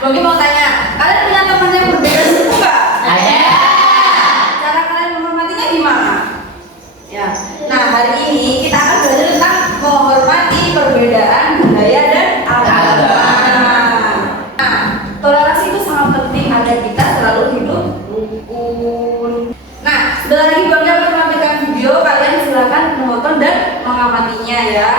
Bagi mau tanya, kalian punya teman yang berbeda suku nggak? Ada. Cara kalian menghormatinya gimana? Ya. Nah, hari ini kita akan belajar tentang menghormati perbedaan budaya dan agama. Nah, toleransi itu sangat penting agar kita selalu hidup rukun. Nah, sebentar lagi Bangga akan menampilkan video, kalian silakan menonton dan mengamatinya ya.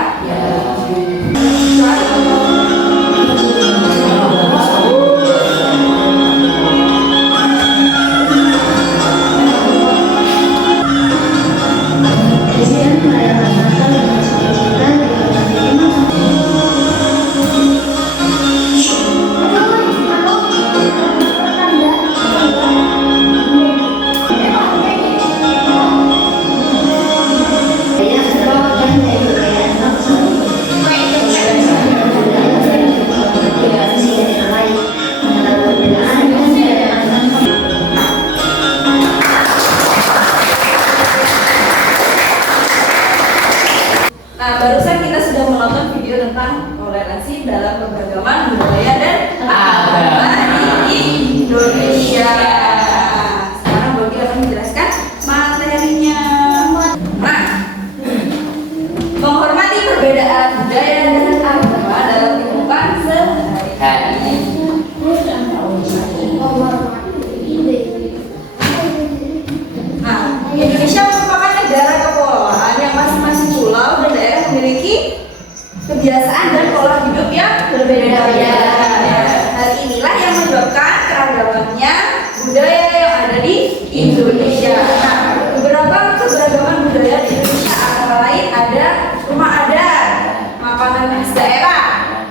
Nah, barusan kita sudah menonton video tentang toleransi dalam keberagaman budaya dan agama di Indonesia. Sekarang Bogi akan menjelaskan materinya. Nah, menghormati perbedaan budaya dan agama dalam kehidupan sehari-hari. Nah, Indonesia merupakan negara kepulauan yang masing-masing pulau dan daerah memiliki kebiasaan dan pola hidup yang berbeda-beda. Hal inilah yang menyebabkan keragamannya budaya yang ada di Indonesia. Nah, beberapa keberagaman budaya di Indonesia antara lain ada rumah adat, makanan khas daerah,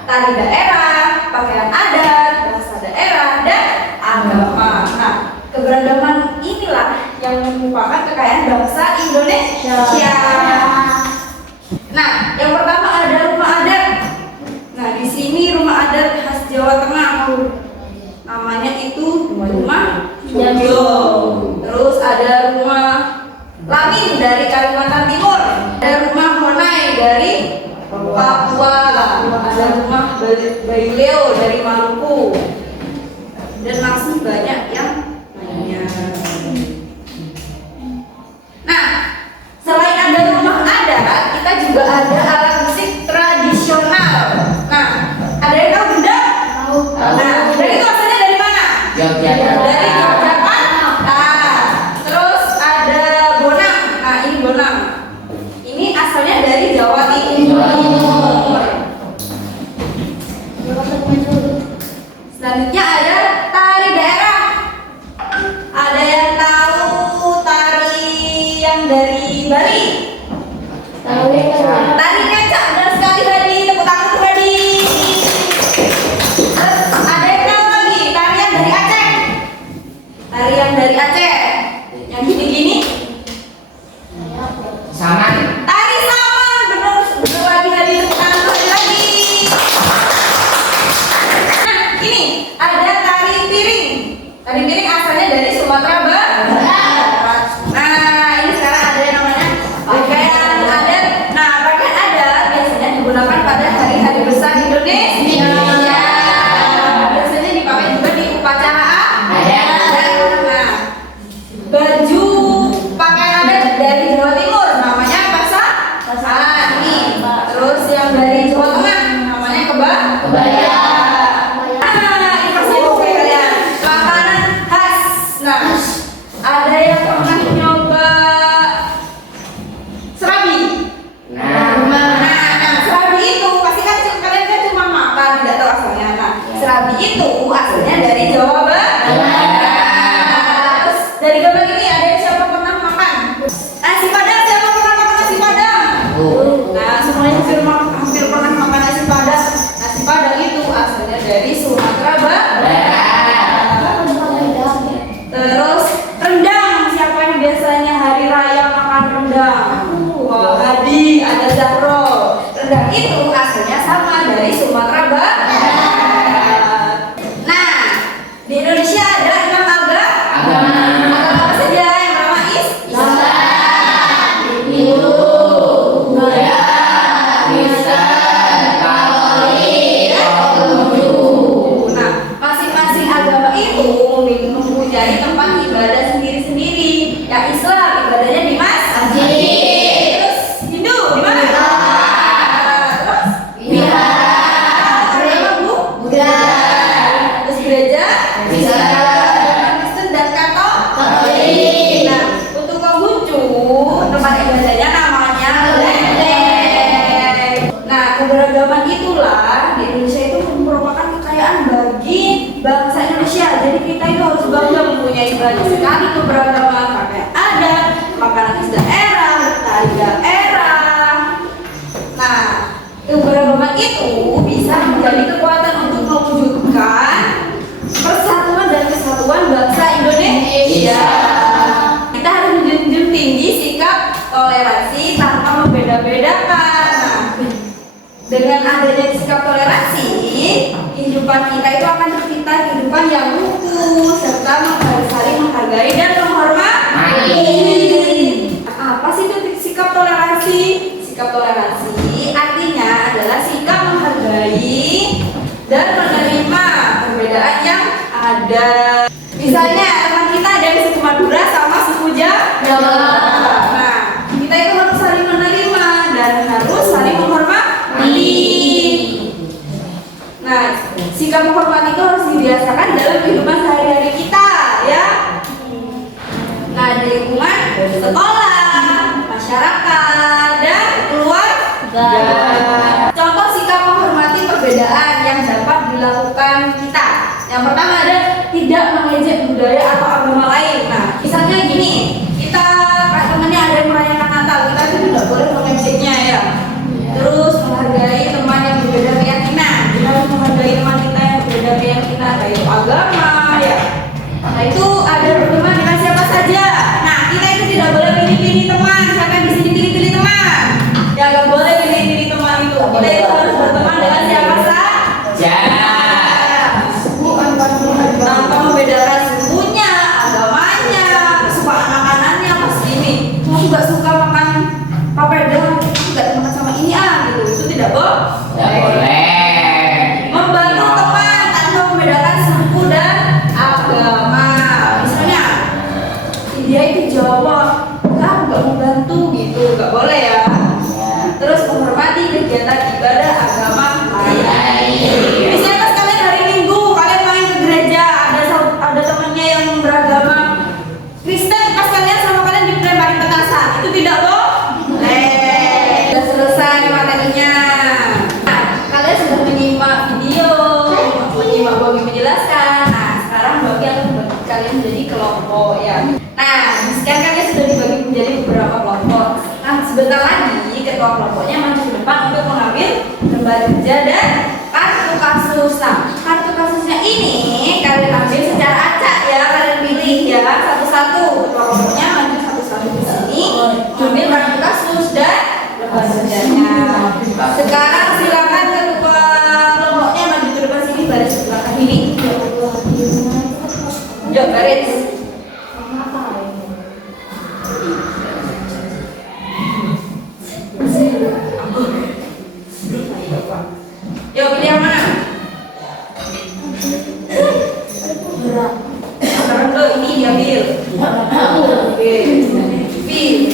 tari daerah, pakaian adat, bahasa daerah, dan agama. Nah, keberagaman inilah yang merupakan kekayaan bangsa Indonesia. Nah, yang pertama ada rumah adat. Nah, di sini rumah adat khas Jawa Tengah. Namanya itu rumah Joyo. Terus ada rumah Lamin dari Kalimantan Timur. Ada rumah Honai dari Papua. Ada rumah Baileo dari Maluku. Dan masih banyak yang lainnya. Nah, selain ada rumah adat, kita juga ada alat musik tradisional. Nah, ada yang tahu gendang? Tahu. Nah, gendang itu asalnya dari mana? Yogyakarta. Dari Yogyakarta. Nah, terus ada bonang. Nah, ini bonang. Ini asalnya dari Jawa Timur. Selanjutnya ada tari daerah. Ada yang tahu tari yang dari Bali? Tari kecak, benar sekali tadi. Tepuk tangan untuk tadi. Terus ada yang tahu lagi tarian dari Aceh? Tarian dari Aceh yang gini-gini? Saman. Tari saman, benar lagi tadi. Tepuk tangan untuk lagi. Nah, ini ada tari piring. Tari piring asalnya dari Sumatera Barat. Nah, ini sekarang ada yang namanya pakaian adat. Nah, pakaian adat biasanya digunakan pada hari-hari besar Indonesia. Biasanya dipakai juga di upacara adat. Nah, baju pakaian adat dari Jawa Timur namanya apa sih? Ini. Terus yang dari Jawa Tengah namanya kebaya. Ada yang pernah nyoba serabi? Serabi itu pasti kan kalian kan cuma makan, tidak tahu asalnya. Nah, serabi itu asalnya dari Jawa Barat. Terus dari gambar ini ada yang siapa pernah makan nasi padang? Siapa pernah makan nasi padang? Nah, semuanya hampir pernah makan nasi padang. Nasi padang itu asalnya dari Sumatera Barat. Terus rendang, siapa yang biasanya hari raya makan rendang? Wah, Hadi, ada Zahro. Rendang itu asalnya sama dari Sumatera Barat. Nah, di Indonesia ada 6 agama. Agama apa saja? Yang pertama Islam, Hindu, Buddha, Kristen, Katolik, Konghucu. Nah, masih Bisa. Kristen dan Katolik. Nah, untuk Konghucu tempat ibadahnya namanya Klenteng. Nah, keberagaman itulah di Indonesia itu merupakan kekayaan bagi bangsa Indonesia. Jadi kita itu harus bangga mempunyai banyak sekali keberagaman, pakaian adat, makanan khas daerah, tari daerah. Nah, keberagaman itu bisa menjadi kekuatan untuk mewujudkan persatuan dan kesatuan bangsa Indonesia. Kita harus menjunjung tinggi sikap toleransi tanpa membeda-bedakan. Nah, dengan adanya sikap toleransi, kehidupan kita itu akan tercipta kehidupan yang utuh serta saling menghargai dan menghormati. Apa sih itu sikap toleransi? Sikap toleransi artinya adalah sikap menghargai dan menerima perbedaan yang ada. Misalnya teman kita ada yang suku Madura sama suku Jawa. Nah, kita itu harus saling menerima dan harus saling menghormati. Nah, sikap menghormati itu harus dibiasakan dalam kehidupan sehari-hari kita, ya. Nah, di lingkungan sekolah, masyarakat, dan keluarga. Contoh sikap menghormati perbedaan yang dapat dilakukan kita. Yang pertama ada tidak mengejek budaya atau agama lain. Nah, misalnya gini, kita temannya ada yang merayakan Natal, kita itu tidak boleh mengejeknya, ya. Terus menghargai teman yang berbeda keyakinan. Kita harus menghargai teman kita yang berbeda keyakinan, baik agama, ya. Nah, itu ada berteman dengan siapa saja. Nah, kita itu tidak boleh pilih-pilih teman. Siapa yang di sini pilih-pilih teman? Ya, nggak boleh pilih-pilih teman itu. Kita itu harus berteman dengan siapa saja. Tanpa membedakan sukunya, agamanya, kesukaan makanannya, pas gini. Kamu nggak suka makan papeda, nggak makan sama ini gitu. Itu tidak boleh. Membantu teman tanpa membedakan suku dan agama. Misalnya dia itu Jawa, nggak membantu gitu, nggak boleh, ya. Terus menghormati kegiatan ibadah agama lain. Misalnya pas kalian hari Minggu kalian main ke gereja, ada temannya yang beragama Kristen, pas kalian sama kalian dilemparin petasan, itu tidak boleh. Sudah selesai materinya. Nah, kalian sudah menyimak video, menyimak Bobi menjelaskan. Nah, sekarang Bobi akan membagi kalian menjadi kelompok, ya. Nah, sekarang kalian sudah dibagi menjadi beberapa kelompok. Nah, sebentar lagi ketua kelompoknya maju ke depan untuk mengambil lembar kerja dan kartu kasus. Nah, kartu kasusnya ini kalian ambil secara acak, ya. Kalian pilih, ya, satu-satu. Ketua kelompoknya maju satu-satu di sini, ambil kartu kasus dan lembar kerjanya. Sekarang silakan ketua kelompoknya maju ke depan sini, baris belakang ini. Yuk, baris. Yuk, pilih yang mana? Sekarang dulu ini diambil. Oke. Pilih.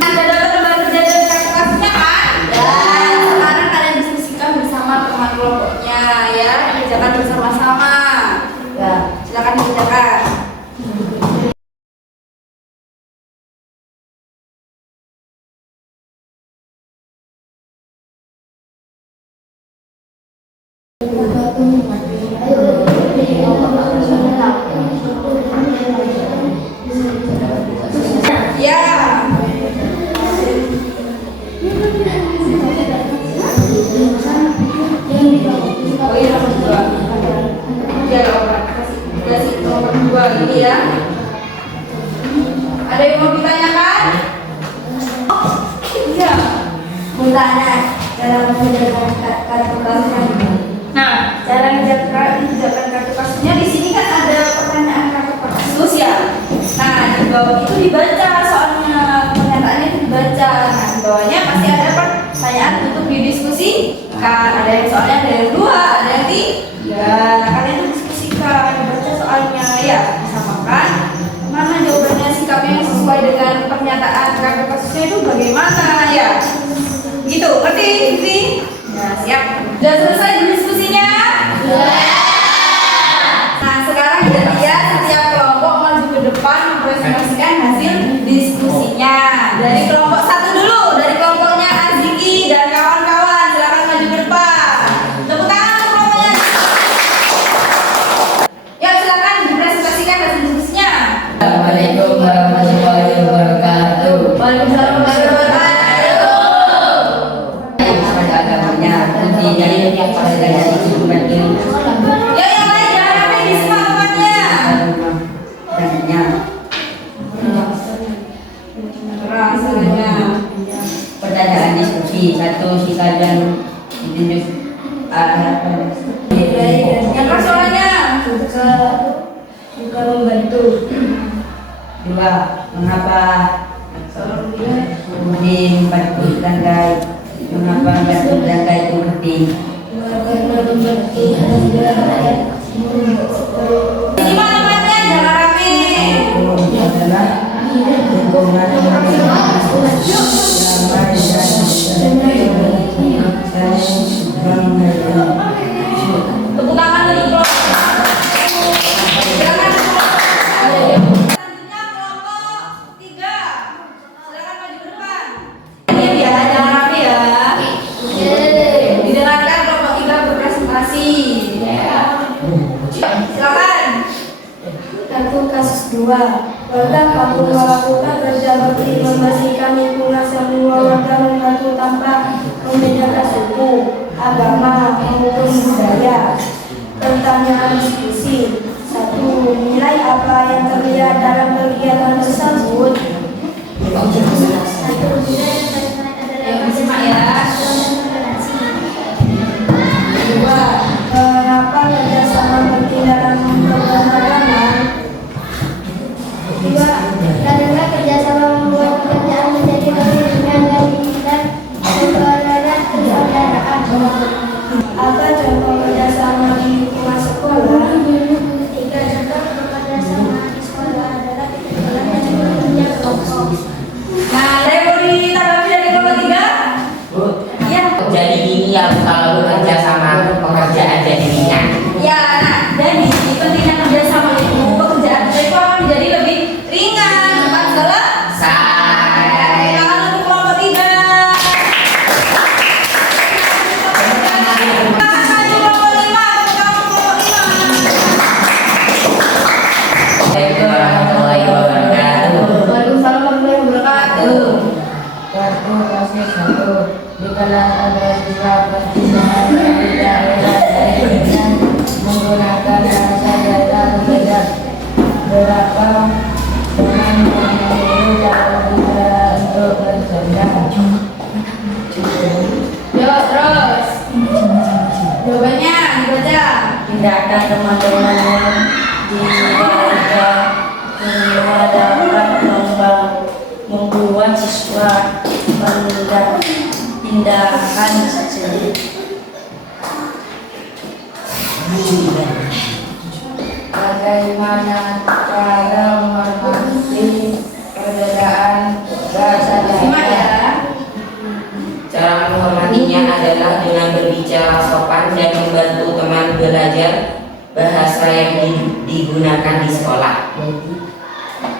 Anda dapat lembar kerja dan kartu kasusnya, kan? Dan sekarang kalian diskusikan bersama teman kelompoknya, ya. Kerjakan bersama-sama. Ya, silakan dikerjakan. Ya. Oh iya, nomor 2. Ya, kasih nomor 2 ini, ya. Ada yang mau ditanyakan? Iya. Mau tanya cara mengerjakan kartu kasusnya. Nah, cara mengerjakan kartu kasusnya di sini kan ada pertanyaan kartu kasus, ya. Nah, di bawah itu dibaca, soalnya pernyataannya itu dibaca. Nah, di bawahnya pasti ada pertanyaan untuk didiskusikan. Ada yang soalnya ada yang 2, ada yang 3. Nah, kalian diskusikan, dibaca soal mana ya? Gitu, ngerti Vivi? Nah, siap. Udah selesai diskusinya? Nah, sekarang gantian setiap kelompok maju ke depan mempresentasikan hasil diskusinya. Dari kelompok satu dulu, dari kelompoknya Aziki dan kawan-kawan, silakan maju ke depan. Tepuk tangan untuk kelompoknya. Yuk, silakan dipresentasikan hasil diskusinya. Assalamualaikum warahmatullahi wabarakatuh. Waalaikumsalam warahmatullahi wabarakatuh. Ya, yang lain jangan sampai di semua tempatnya. Rasanya. Pertanyaan diskusi satu, silakan ditunjuk harapan. Yang keras suaranya. Suka membantu. Dua, mengapa kemudian membantu tetangga? Mengapa membantu tetangga itu penting? Karena membantu adalah Di mana tempatnya jangan rame. Itu adalah lingkungan yang damai dan Tepuk tangan dari kelompok. Silakan. Selanjutnya kelompok 3. Silakan maju ke depan. Diam ya, jangan rame ya. Didengarkan kelompok 3 berpresentasi. Silakan. Satu kasus 2. Warga kampung melakukan kerja bakti membersihkan lingkungan semua warga membantu tanpa membedakan suku, agama, maupun budaya. Pertanyaan diskusi. 1. Nilai apa yang terlihat dalam kegiatan tersebut? Simak ya. 2. Kenapa kerjasama penting dalam pembangunan? 2. Karena kerjasama membuat pekerjaan menjadi lebih ringan dan diinginkan keberadaan persaudaraan. Apa contoh kerjasama di lingkungan sekolah? 3. Contoh kerjasama di sekolah adalah kebetulan dan bekerja kelompok. Nah, saya boleh ditanggapi dari kelompok 3? Bu, Ya. jadi gini ya, kalau bekerja sama pekerjaan jadi ringan. Ya, nah, jadi pentingnya kerjasama itu pekerjaan kita itu akan menjadi lebih ringan. Cepat selesai. Tangan untuk kelompok 3. Tangan maju kelompok 5. Tangan kelompok 5. Assalamualaikum warahmatullahi wabarakatuh. Waalaikumsalam warahmatullahi wabarakatuh. Kartu kasus 1. Di kelas ada siswa perpindahan dari daerah lain menggunakan bahasa daerah berbeda. Berapa dengan meniru cara bicara untuk bercanda? Yuk, terus. Jawabannya dibaca. Tindakan teman-temannya di daerah kelima dapat membuat siswa menunda tindakan tersebut. Bagaimana cara menghormati perbedaan bahasa Simak ya. daerah? Cara menghormatinya adalah dengan berbicara sopan dan membantu teman belajar bahasa yang digunakan di sekolah.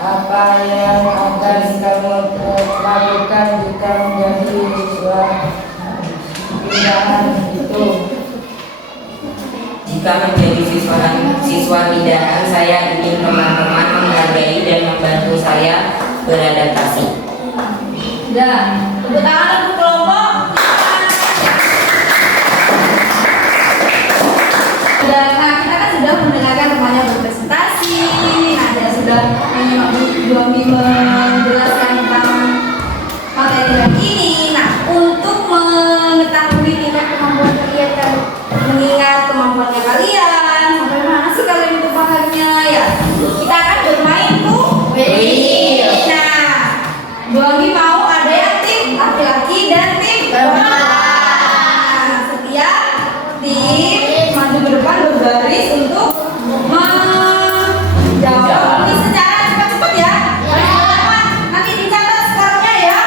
Apa yang akan kamu lakukan jika menjadi siswa pindahan itu? Jika menjadi siswa pindahan, saya ingin teman-teman menghargai dan membantu saya beradaptasi. Sudah. Tepuk tangan untuk kelompok. Nah, kita kan sudah mendengarkan temannya berpresentasi. Nah, dia sudah menjelaskan tentang materi hari ini. Nah, untuk mengetahui tingkat kemampuan kalian dan mengingat kemampuannya kalian, sampai mana sih kalian itu pahamnya ya? Kita akan bermain tuh. Nah, Bagi mau ada yang tim laki-laki dan tim perempuan. Setiap tim maju ke depan berbaris untuk menjawab ini secara cepat-cepat ya. Nanti dicatat skornya ya.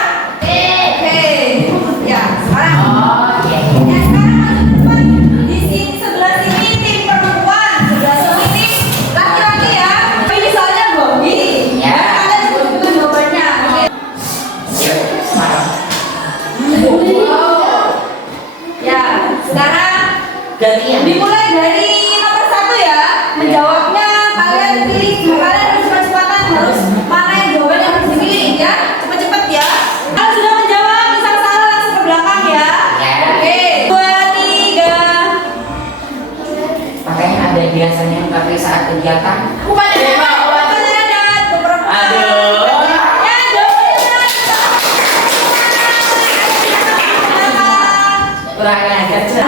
kegiatan? Kurang ajar.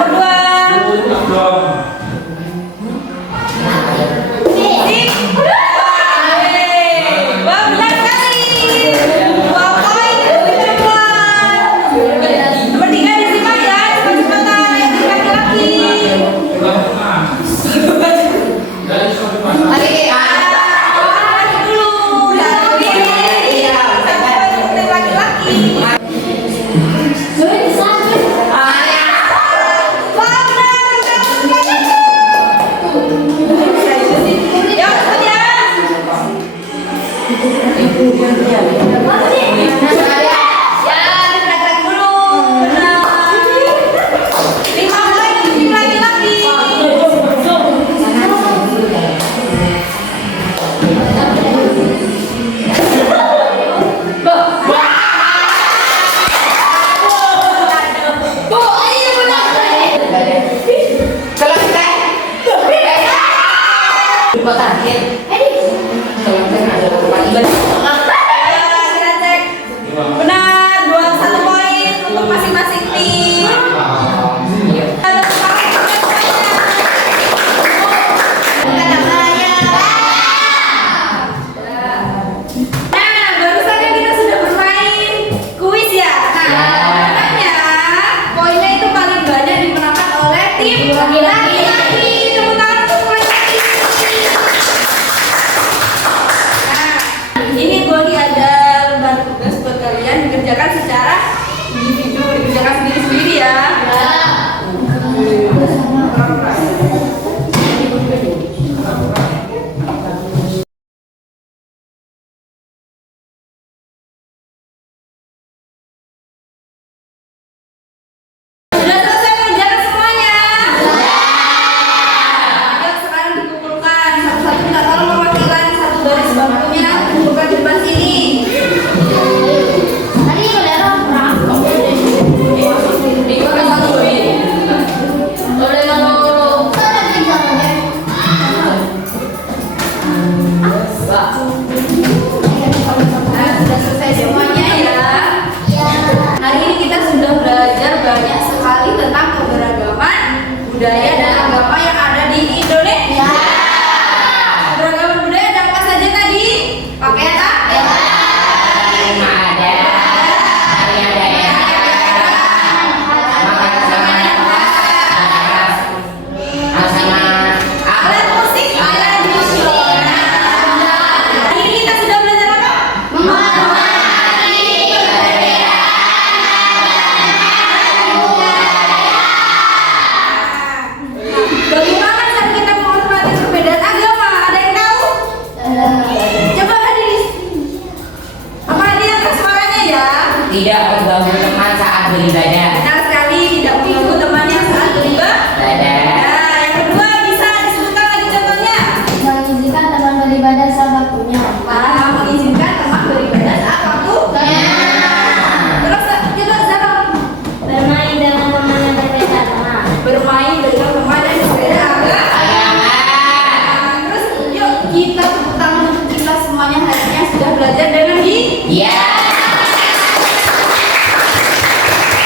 Benar, 21 poin untuk masing-masing tim. Nah, barusan kan kita sudah bermain kuis ya. Nah, makanya poinnya itu paling banyak dimenangkan oleh tim laki-laki. Tepuk tangan untuk laki-laki. Nah, ini Goli ada lembar tugas buat kalian dikerjakan secara individu, dikerjakan sendiri-sendiri ya. Sudah selesai mengerjakan semuanya? Ayo sekarang dikumpulkan satu-satu, minta tolong perwakilan satu baris bangkunya kumpulkan di depan sini. Nah, sudah selesai semuanya ya. Hari ini kita sudah belajar banyak sekali tentang keberagaman budaya dan agama yang ada di Indonesia. Keberagaman budaya ada apa saja tadi? Pakaian apa? Lima ada. Area daerah. Makanan sama Alat musik, alat musik. Hari ini kita sudah belajar apa? Bagaimana cara kita menghormati perbedaan agama? Ada yang tahu? Coba hadir di sini. Apa ada yang angkat suaranya ya? tidak mengganggu teman saat beribadah. Benar sekali, tidak mengganggu temannya saat beribadah. Dadah. Nah, yang kedua bisa disebutkan lagi contohnya. Mengizinkan teman beribadah saat waktunya. Mengizinkan teman beribadah saat waktu. Terus coba Zara. Bermain dengan teman yang berbeda agama. Bermain dengan teman yang berbeda agama. Terus yuk kita tepuk tangan untuk kita semuanya hari ini sudah belajar dengan giat. Iya.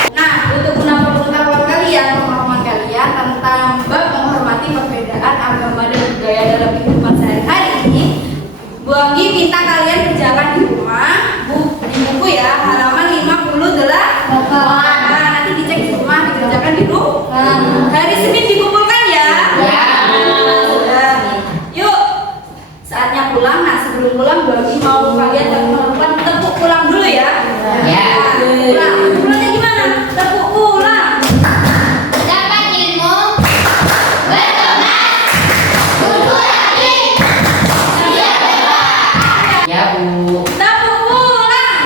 Nah, untuk pengetahuan kalian, pemahaman kalian tentang bab menghormati perbedaan agama dan budaya dalam kehidupan sehari-hari ini, Bu Anggi minta kalian kerjakan di rumah, di buku ya, halaman 58. Nah, nanti dicek di rumah, dikerjakan di rumah. Hari Senin dikumpulkan ya. Ya. Sudah. Yuk, saatnya pulang. Nah, sebelum pulang Bu Anggi mau kalian melakukan tepuk pulang dulu ya. Ya. Pulang. Pulangnya gimana? Tepuk pulang. Dapat ilmu, berteman, tumbuh lagi, Ya, Bu. Tepuk pulang.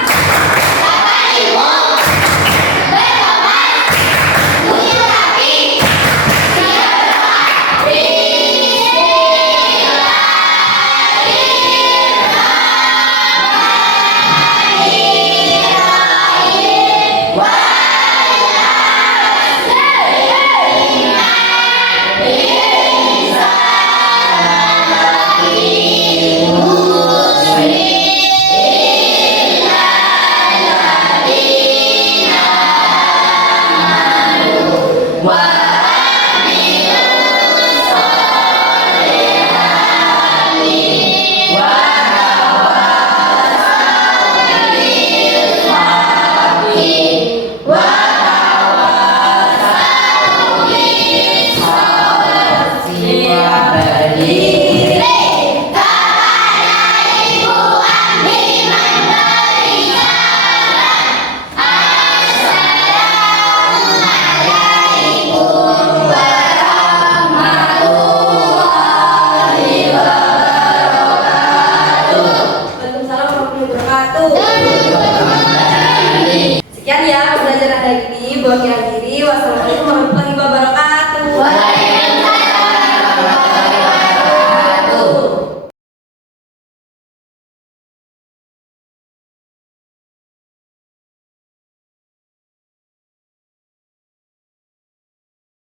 dapat ilmu, berteman, tumbuh lagi, berjuang yang